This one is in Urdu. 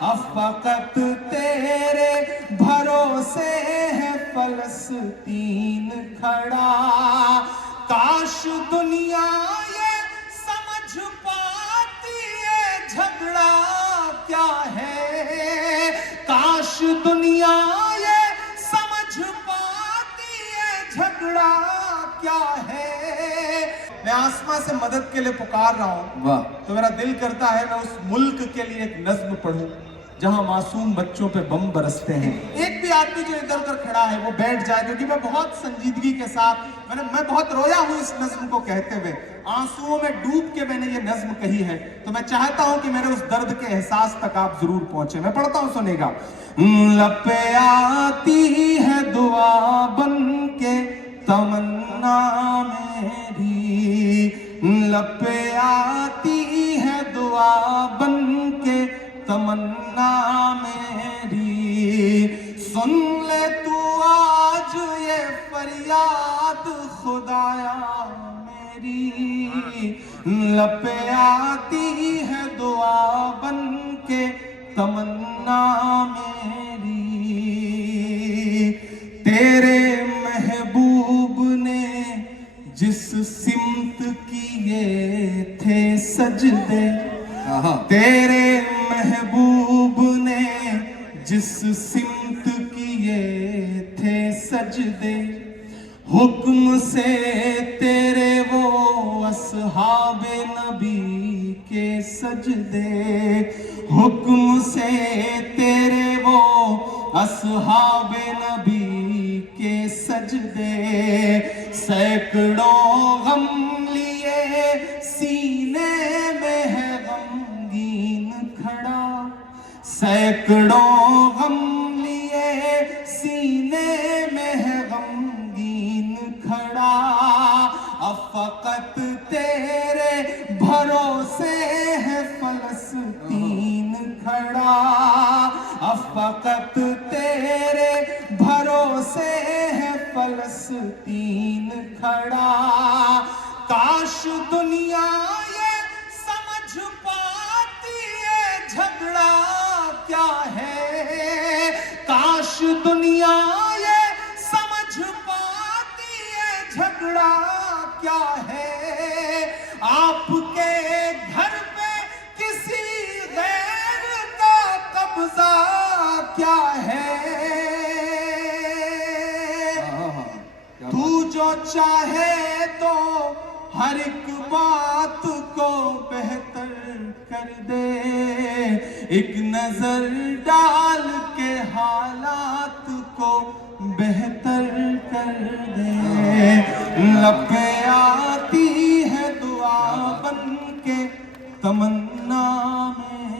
اب فقط تیرے بھروسے ہے فلسطین کھڑا. کاش دنیا یہ سمجھ پاتی ہے جھگڑا کیا ہے. کاش دنیا یہ سمجھ پاتی ہے جھگڑا کیا ہے. میں آسمان سے مدد کے لیے پکار رہا ہوں. واہ. تو میرا دل کرتا ہے میں اس ملک کے لیے ایک نظم پڑھوں جہاں معصوم بچوں پہ بم برستے ہیں. ایک بھی آدمی جو ادھر ادھر کھڑا ہے وہ بیٹھ جائے, کیونکہ میں بہت سنجیدگی کے ساتھ میں بہت رویا ہوں اس نظم کو کہتے ہوئے. آنسوؤں میں ڈوب کے میں نے یہ نظم کہی ہے, تو میں چاہتا ہوں کہ میرے اس درد کے احساس تک آپ ضرور پہنچے. میں پڑھتا ہوں, سنیں گا. لب پہ آتی ہے دعا بن کے تمنا میری, لب پہ آتی ہے دعا بن کے تمنا میری. سن لے تو آج یہ فریاد خدایا میری, لب پہ آتی ہے دعا بن کے تمنا میری. تیرے محبوب نے جس سمت کیے تھے سجدے, تیرے محبوب نے جس سمت کیے تھے سجدے, حکم سے تیرے وہ اصحاب نبی کے سجدے, حکم سے تیرے وہ اصحاب نبی کے سجدے. سینکڑوں غم لیے سینے میں ہے غمگین کھڑا, سینکڑوں غم لیے سینے میں ہے غمگین کھڑا. اب فقط تیرے بھروسے ہے فلسطین کھڑا, اب فقط تیرے بھروسے ہے فلسطین کھڑا. کاش دنیا یہ سمجھ پاتی ہے جھگڑا کیا ہے. کاش دنیا یہ سمجھ پاتی ہے جھگڑا کیا ہے. آپ کے گھر پہ کسی غیر کا قبضہ کیا ہے. تو جو چاہے تو ہر ایک بات کو بہتر کر دے, ایک نظر ڈال کے حالات کو بہتر کر دے. لب پہ آتی ہے دعا بن کے تمنا میں